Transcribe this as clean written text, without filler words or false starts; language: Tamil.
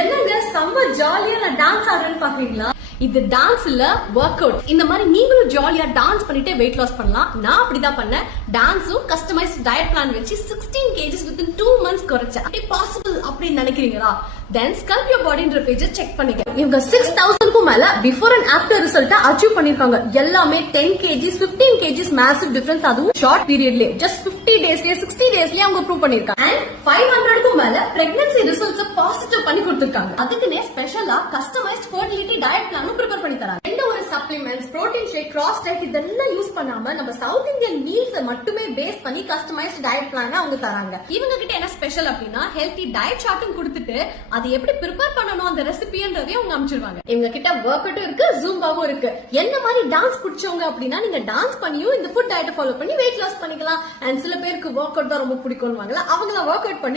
என்னங்க செம்ம ஜாலியா நான் டான்ஸ் ஆடுறேன்னு பாக்குறீங்களா? இது டான்ஸ் இல்ல, ஒர்க் அவுட். இந்த மாதிரி நீங்களும் ஜாலியா டான்ஸ் பண்ணிட்டே வெயிட் லாஸ் பண்ணலாம். நான் அப்படிதான் பண்ணேன். டான்ஸும் கஸ்டமைஸ்ட் டயட் பிளான் வச்சு 16 kgs within 2 months குறைச்சேன். அப்படி பாசிபிள் அப்படின்னு நினைக்கிறீங்களா? தென் ஸ்கல்ப் யுவர் பாடின்ற பேஜை செக் பண்ணிக்க. இவங்க 6000க்கும் மேல பிஃபோர் அண்ட் ஆஃப்டர் ரிசல்ட்டை அச்சீவ் பண்ணிருக்காங்க. எல்லாமே 10 kgs 15 kgs மேசிவ் டிஃபரன்ஸ். அதுவும் ஷார்ட் பீரியட்லயே ஜஸ்ட் 50 டேஸ்லயே 60 டேஸ்லயே அவங்க ப்ரூவ் பண்ணிருக்காங்க. அண்ட் 500க்கும் மேல பிரெக்னன்சி ரிசல்ட்ஸ் பாசிட்டிவ் பண்ணி கொடுத்திருக்காங்க. அதுக்குன்னே ஸ்பெஷலா customised fertility diet plan prepare பண்ணி தராங்க. எந்த ஒரு சப்ளிமெண்ட்ஸ், புரோட்டீன் ஷேக், கிராஸ் டயட் இதெல்லாம் யூஸ் பண்ணாம நம்ம சவுத் இந்தியன் மீல்ஸ் மட்டுமே பேஸ் பண்ணி கஸ்டமைஸ்ட் டயட் பிளான் அவங்க தராங்க. இவங்க கிட்ட என்ன ஸ்பெஷல் அப்படின்னா ஹெல்தி டயட் சார்ட்டும் கொடுத்துட்டு அது எப்படி ப்ரிப்பேர் பண்ணணும் அந்த ரெசிபின்றதையும் அவங்க அமைச்சிருவாங்க. இவங்க கிட்ட ஒர்க் அவுட்டும் இருக்கு, ஜூம்பாவும் இருக்கு. என்ன மாதிரி டான்ஸ் பிடிச்சவங்க அப்படின்னா நீங்க டான்ஸ் பண்ணியும் இந்த ஃபுட் டயட்டை ஃபாலோ பண்ணி வெயிட் லாஸ் பண்ணிக்கலாம். அண்ட் சில பேருக்கு ஒர்க் அவுட் தான் ரொம்ப பிடிக்கும்வாங்கல்ல, அவங்கள ஒர்க் அவுட் பண்ணி